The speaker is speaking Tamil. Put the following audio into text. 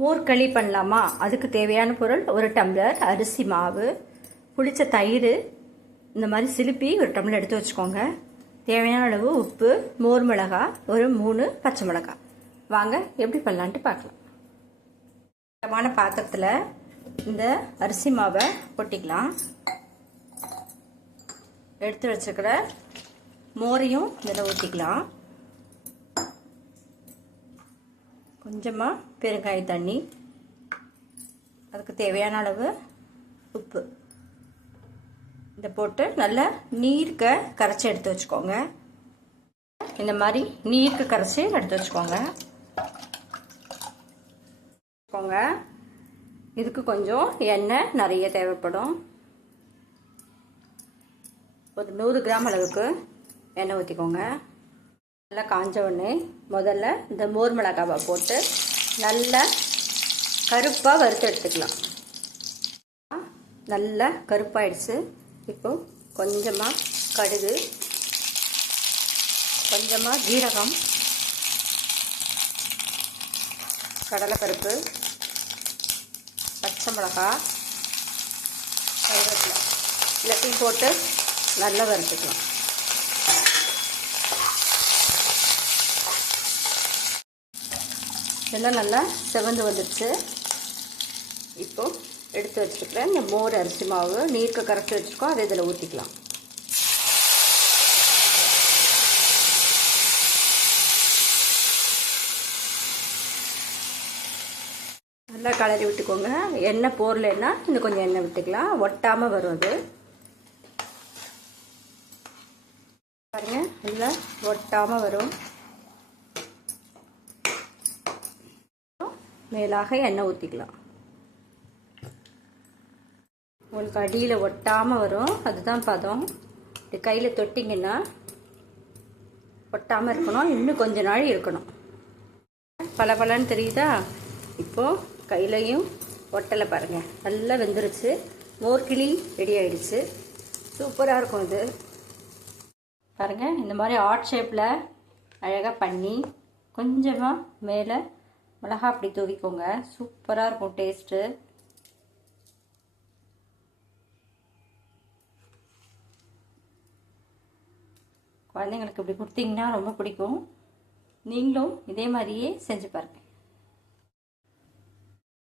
மோர் களி பண்ணலாமா? அதுக்கு தேவையான பொருள் ஒரு டம்ளர் அரிசி மாவு புளிச்ச தயிர் இந்த மாதிரி சிலுப்பி ஒரு டம்ளர் எடுத்து வச்சுக்கோங்க. தேவையான அளவு உப்பு மோர் மிளகாய் ஒரு மூணு பச்சை மிளகாய் வாங்க எப்படி பண்ணலான்ட்டு பார்க்கலாம். தரமான பாத்திரத்தில் இந்த அரிசி மாவை கொட்டிக்கலாம். எடுத்து வச்சுக்கிற மோரையும் இதில் ஊற்றிக்கலாம் கொஞ்சமாக பெருங்காய தண்ணி அதுக்கு தேவையான அளவு உப்பு. இதை போட்டு நல்லா நீர்க்க கரைச்சி எடுத்து வச்சுக்கோங்க. இந்த மாதிரி நீருக்கு கரைச்சி எடுத்து வச்சுக்கோங்க. வச்சுக்கோங்க. இதுக்கு கொஞ்சம் எண்ணெய் நிறைய தேவைப்படும். ஒரு நூறு கிராம் அளவுக்கு எண்ணெய் ஊற்றிக்கோங்க நல்லா காஞ்ச உடனே முதல்ல இந்த மோர் மிளகாவை போட்டு நல்லா கருப்பாக வறுத்து எடுத்துக்கலாம். நல்லா கருப்பாயிடுச்சு. இப்போ கொஞ்சமாக கடுகு கொஞ்சமாக ஜீரகம் கடலைப்பருப்பு பச்சை மிளகா கருவேப்பிலை. எல்லாத்தையும் போட்டு நல்லா வறுத்துக்கலாம். இதெல்லாம் நல்லா செவந்து வந்துடுச்சு. இப்போ எடுத்து வச்சுருக்கிறேன். இந்த மோர் அரிசி மாவு. நீர்க்க கரைச்சி வச்சுருக்கோம். அதை இதில் ஊற்றிக்கலாம். நல்லா கலரி விட்டுக்கோங்க. எண்ணெய் போடலன்னா இன்னும் கொஞ்சம் எண்ணெய் விட்டுக்கலாம். ஒட்டாமல் வரும் அது. பாருங்கள் நல்லா ஒட்டாமல் வரும். மேலாக எண்ணெய் ஊற்றிக்கலாம் உங்களுக்கு அடியில் ஒட்டாமல் வரும். அதுதான் பதம். இது கையில் தொட்டிங்கன்னா ஒட்டாமல் இருக்கணும். இன்னும் கொஞ்ச நாள் இருக்கணும். பல பலன்னு தெரியுதா? இப்போது கையிலையும் ஒட்டலை பாருங்கள் நல்லா வெந்துருச்சு. மோர்கிளி ரெடி ஆகிடுச்சு சூப்பராக இருக்கும் இது. பாருங்கள் இந்த மாதிரி ஆர்ட் ஷேப்பில் அழகாக பண்ணி கொஞ்சமாக மேலே மிளகா அப்படி தூவிக்கோங்க. சூப்பராக இருக்கும் டேஸ்ட்டு குழந்தைங்களுக்கு இப்படி கொடுத்தீங்கன்னா ரொம்ப பிடிக்கும். நீங்களும் இதே மாதிரியே செஞ்சு பாருங்கள்